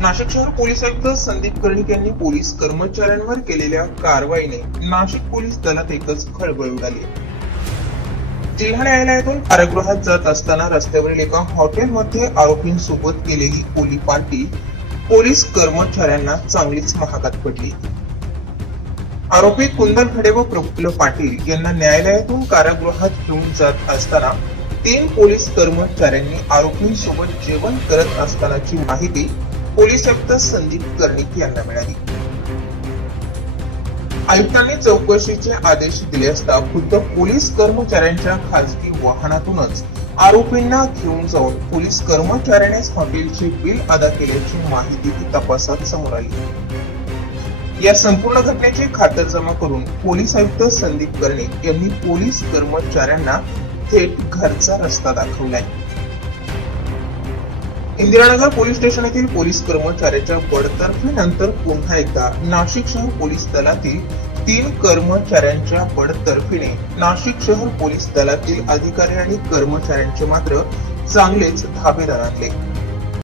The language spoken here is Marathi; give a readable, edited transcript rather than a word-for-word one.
नाशिक शहर पोलीस आयुक्त संदीप कर्णिक यांनी पोलीस कर्मचाऱ्यांवर केलेल्या कारवाईने नाशिक पोलीस दलात एकच खळबळ उडाली। जिल्हा न्यायालयातून कारागृहात जात असताना रस्त्यावरील एका हॉटेलमध्ये आरोपींसोबत केलेली पोली पार्टी पोलीस कर्मचाऱ्यांना चांगलीच महागात पडली। आरोपी कुंदन खडे व प्रफुल्ल पाटील यांना न्यायालयातून कारागृहात घेऊन जात असताना 3 पोलीस कर्मचाऱ्यांनी आरोपींसोबत जेवण करत असतानाची माहिती पोलीस आयुक्त संदीप कर्णिक यांना मिळाली। आयुक्तांनी चौकशीचे आदेश दिले असता खुद्द पोलीस कर्मचाऱ्यांच्या खासगी वाहनातूनच आरोपींना घेऊन जाऊन पोलीस कर्मचाऱ्यानेच हॉटेलचे बिल अदा केल्याची माहिती तपासात समोर आली। या संपूर्ण घटनेची खातरजमा करून पोलीस आयुक्त संदीप कर्णिक यांनी पोलीस कर्मचाऱ्यांना थेट घरचा रस्ता दाखवलाय। इंदिरानगर पोलीस स्टेशन येथील पोलीस कर्मचाऱ्याच्या बडतर्फीनंतर पुन्हा एकदा नाशिक शहर पोलीस दलातील 3 कर्मचाऱ्यांच्या बडतर्फीने नाशिक शहर पोलीस दलातील अधिकारी आणि कर्मचाऱ्यांचे मात्र चांगलेच धाबे दणाणले।